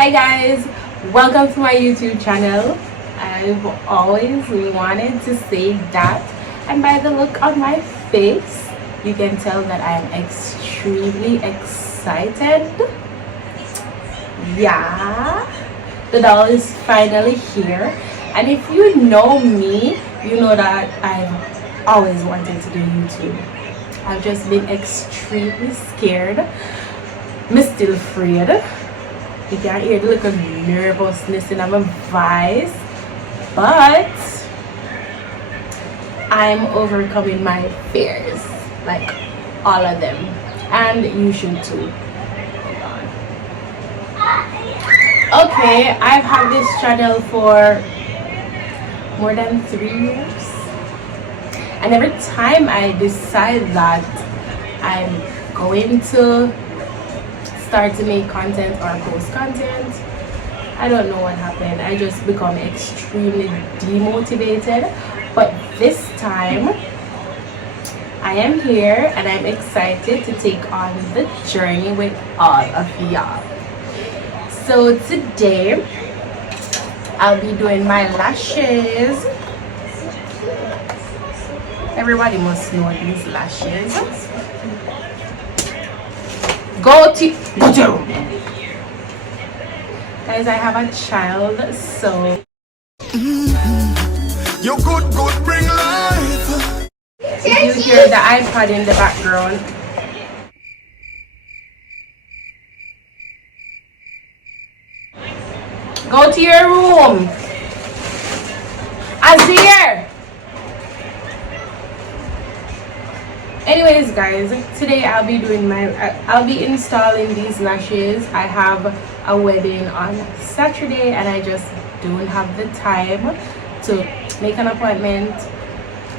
Hi guys, welcome to my YouTube channel. I've always wanted to say that, and by the look on my face you can tell that I'm extremely excited. Yeah, the doll is finally here, and if you know me, you know that I've always wanted to do YouTube. I've just been extremely scared. I'm still afraid. You can hear the little nervousness in my voice, but I'm overcoming my fears, like all of them, and you should too. Okay, I've had this channel for more than 3 years, and every time I decide that I'm going to start to make content or post content, I don't know what happened. I just become extremely demotivated. But this time I am here and I'm excited to take on the journey with all of y'all. So today I'll be doing my lashes. Everybody must know these lashes. Go to your room. Guys, I have a child, so you good bring life. If you hear the iPod in the background, go to your room. Azir. Anyways guys, today I'll be installing these lashes. I have a wedding on Saturday and I just don't have the time to make an appointment.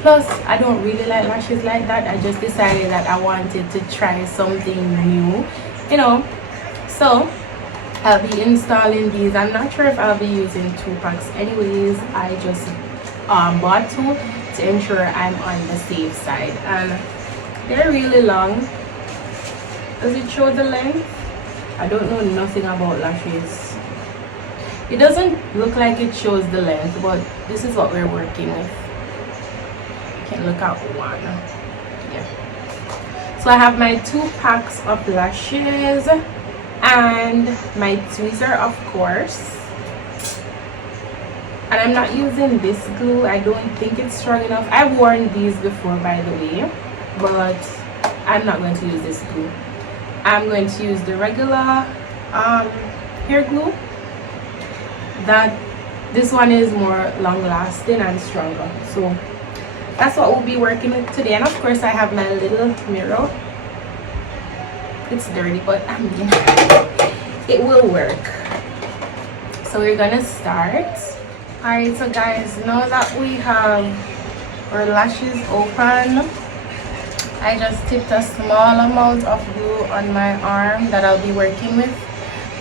Plus I don't really like lashes like that. I just decided that I wanted to try something new, you know. So I'll be installing these. I'm not sure if I'll be using 2 packs. Anyways, I just bought 2 to ensure I'm on the safe side. And they're really long. Does it show the length? I don't know nothing about lashes. It doesn't look like it shows the length, but this is what we're working with. You can look at one. Yeah. So I have my 2 packs of lashes and my tweezer, of course. And I'm not using this glue. I don't think it's strong enough. I've worn these before, by the way, but I'm not going to use this glue. I'm going to use the regular hair glue. This one is more long lasting and stronger, so that's what we'll be working with today. And of course I have my little mirror. It's dirty, but I mean it will work. So we're gonna start. Alright, so guys, now that we have our lashes open, I just tipped a small amount of glue on my arm that I'll be working with.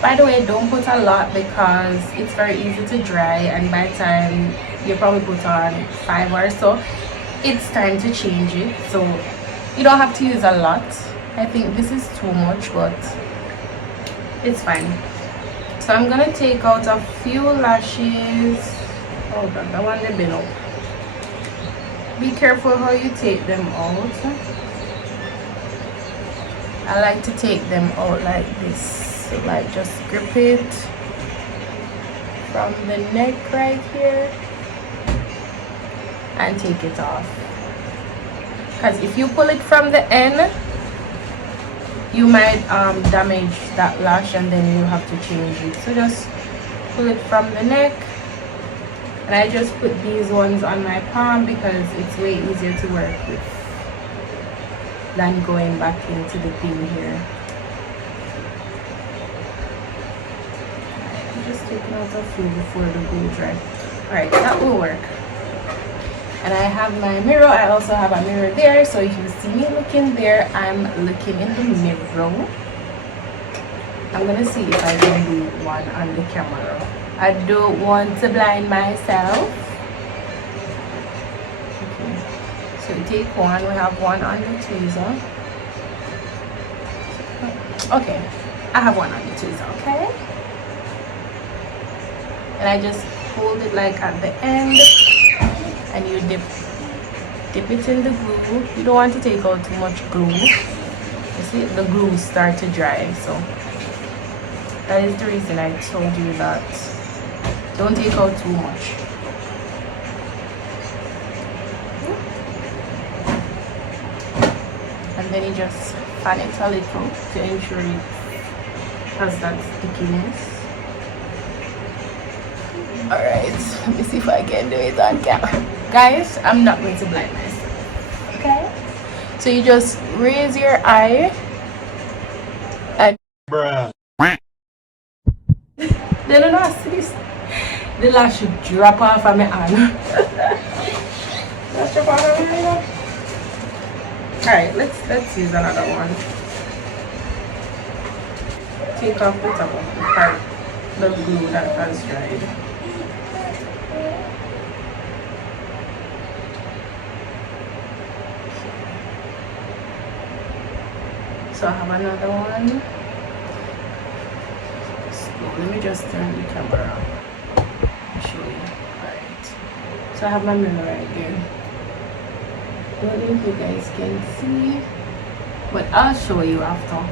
By the way, don't put a lot because it's very easy to dry, and by the time you probably put on 5 or so, it's time to change it. So you don't have to use a lot. I think this is too much, but it's fine. So I'm gonna take out a few lashes. Oh god, that one they've been out. Be careful how you take them out. I like to take them out like this. So like just grip it from the neck right here and take it off. Because if you pull it from the end, you might damage that lash and then you have to change it. So just pull it from the neck. And I just put these ones on my palm because it's way easier to work with than going back into the thing here. I'm just taking out a few before the glue dry. Alright, that will work. And I have my mirror. I also have a mirror there, so if you see me looking there, I'm looking in the mirror. I'm gonna see if I can do one on the camera. I don't want to blind myself. Okay. So we take one. We have one on the tweezer. Okay, I have one on the tweezer. Okay. and I just hold it like at the end, and you dip it in the glue. You don't want to take out too much glue. You see the glue start to dry, so that is the reason I told you that don't take out too much. And then you just fan it a little to ensure it has that stickiness. Alright, let me see if I can do it on camera. Guys, I'm not going to blind myself. Okay? So you just raise your eye and Bruh. then I know see this. The lash should drop off of my hand. Lash drop off of my hand. Alright, let's use another one. Take off the top of the part, the glue that has dried. So I have another one. So let me just turn the camera and show you. Alright. So I have my mirror right here. I don't know if you guys can see, but I'll show you after.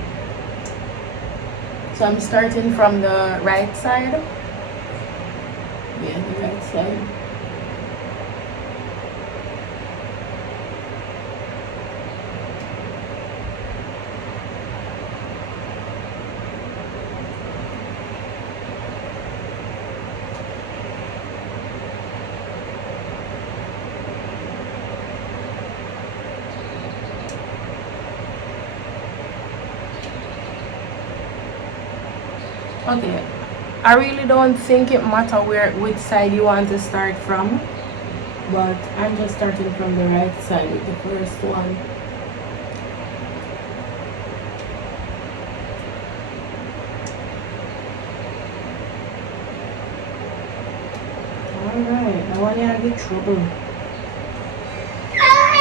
So I'm starting from the right side. Yeah, the right side. Okay, I really don't think it matter which side you want to start from, but I'm just starting from the right side with the first one. Alright, now I have the trouble.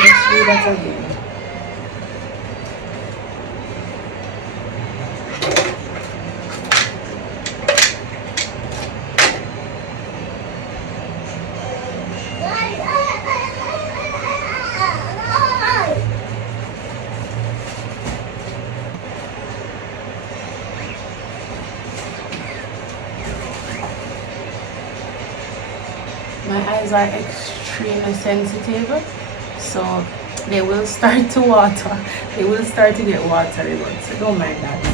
Let's do that again. My eyes are extremely sensitive, so they will start to water. They will start to get watery, but don't mind that.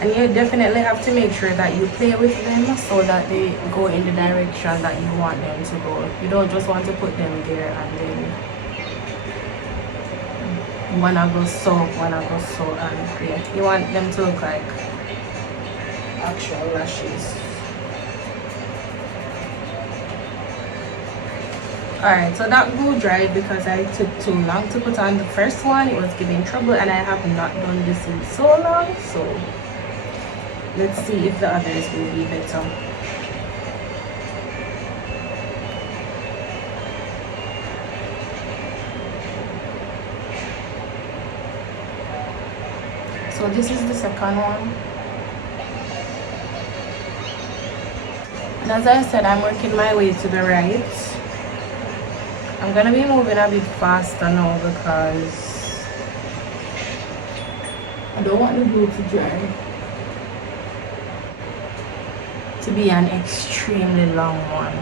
And you definitely have to make sure that you play with them so that they go in the direction that you want them to go. You don't just want to put them there and then one go so, one go so, and yeah, you want them to look like actual lashes. Alright, so that glue dried because I took too long to put on the first one. It was giving trouble and I have not done this in so long, so let's see if the others will be better. So this is the second one. And as I said, I'm working my way to the right. I'm gonna be moving a bit faster now because I don't want the glue to dry to be an extremely long one.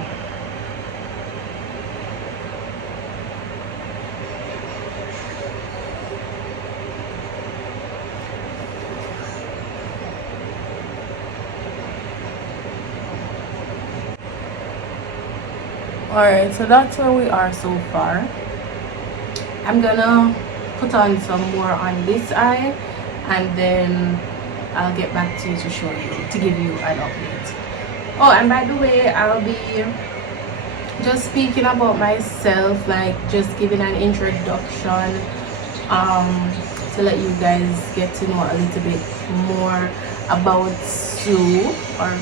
Alright, so that's where we are so far. I'm gonna put on some more on this eye and then I'll get back to you to show you, to give you an update. Oh, and by the way, I'll be just speaking about myself, like just giving an introduction to let you guys get to know a little bit more about Sue. Or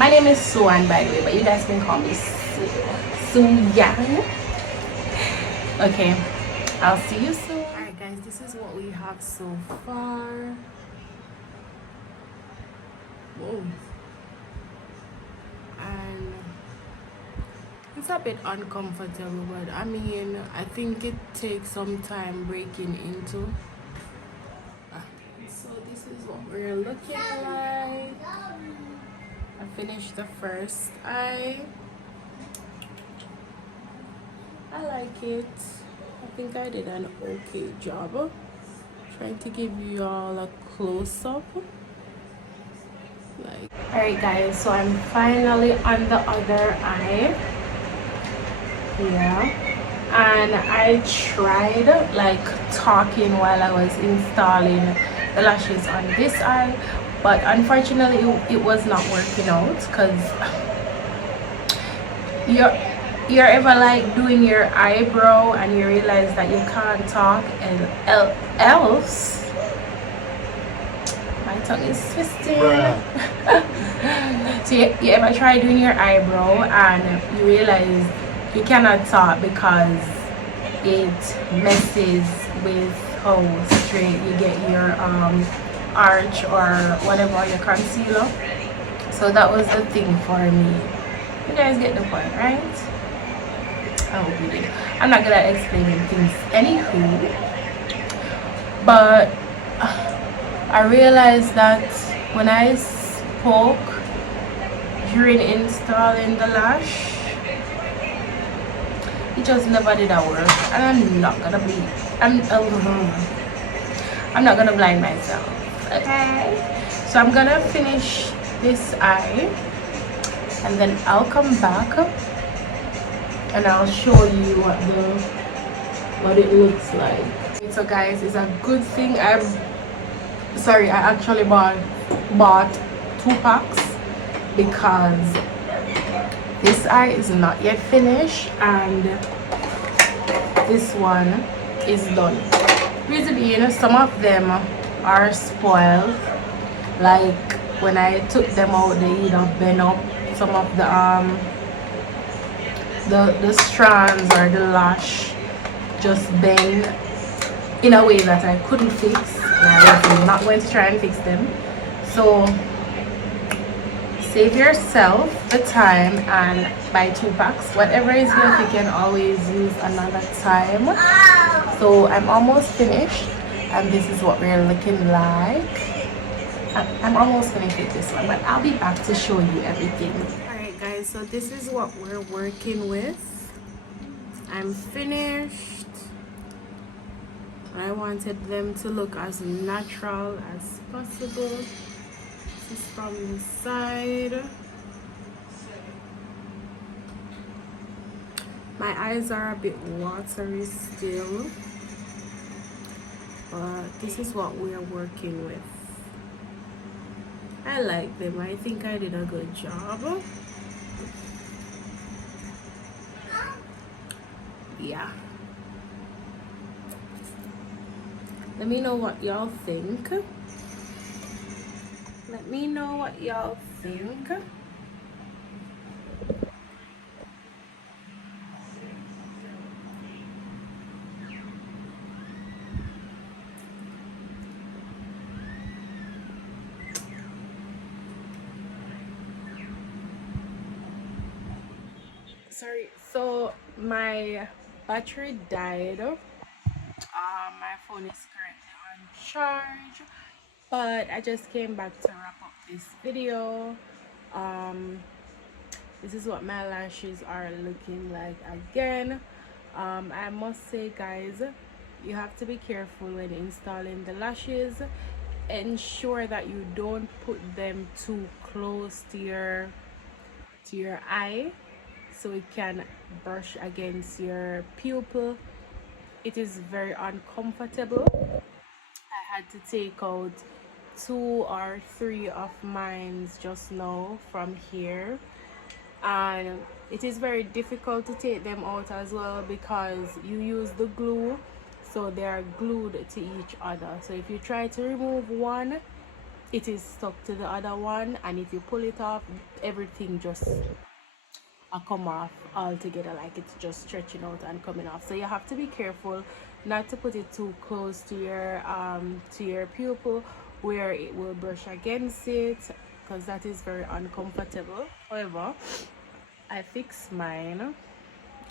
my name is Sue, and by the way, but you guys can call me Sue Yang. Okay, I'll see you soon. Alright guys, this is what we have so far. Whoa. a bit uncomfortable, but I mean, I think it takes some time breaking into. So this is what we're looking like. I finished the first eye. I like it. I think I did an okay job. Trying to give you all a close-up. Like, alright guys, so I'm finally on the other eye. Yeah. And I tried like talking while I was installing the lashes on this eye, but unfortunately it was not working out, because you're ever like doing your eyebrow and you realize that you can't talk, and else my tongue is twisting. So you ever try doing your eyebrow and you realize you cannot talk because it messes with how straight you get your arch or whatever, your concealer. So that was the thing for me. You guys get the point, right? I hope you did. I'm not good at explaining things anywho, but I realized that when I spoke during installing the lash, it just never did that work, and I'm not gonna blind myself. Okay, so I'm gonna finish this eye and then I'll come back and I'll show you what it looks like. So guys, it's a good thing I actually bought 2 packs, because this eye is not yet finished and this one is done. Reason being, some of them are spoiled. Like when I took them out, they either bent up. Some of the strands or the lash just bend in a way that I couldn't fix, and I was not going to try and fix them. So save yourself the time and buy 2 packs. Whatever is left, you can always use another time. So I'm almost finished, and this is what we're looking like. I'm almost finished with this one, but I'll be back to show you everything. Alright guys, so this is what we're working with. I'm finished. I wanted them to look as natural as possible. This is from the side. My eyes are a bit watery still, but this is what we're working with. I like them. I think I did a good job. Yeah. Let me know what y'all think. Let me know what y'all think. Sorry, so my battery died. My phone is currently on charge, but I just came back to wrap up this video. This is what my lashes are looking like again. I must say guys, you have to be careful when installing the lashes. Ensure that you don't put them too close to your eye, so it can brush against your pupil. It is very uncomfortable. I had to take out 2 or 3 of mine just now from here, and it is very difficult to take them out as well, because you use the glue, so they are glued to each other. So if you try to remove one, it is stuck to the other one, and if you pull it off, everything just come off altogether, like it's just stretching out and coming off. So you have to be careful not to put it too close to your pupil where it will brush against it, because that is very uncomfortable. However, I fixed mine.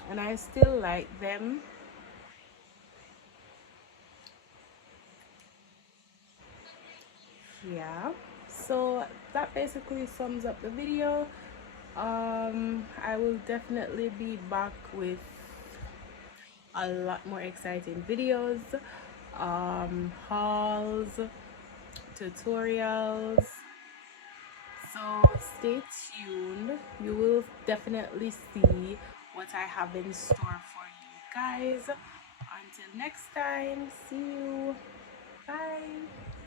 and I still like them. Yeah, so that basically sums up the video. I will definitely be back with a lot more exciting videos, hauls, tutorials. So stay tuned. You will definitely see what I have in store for you guys. Until next time, see you. Bye.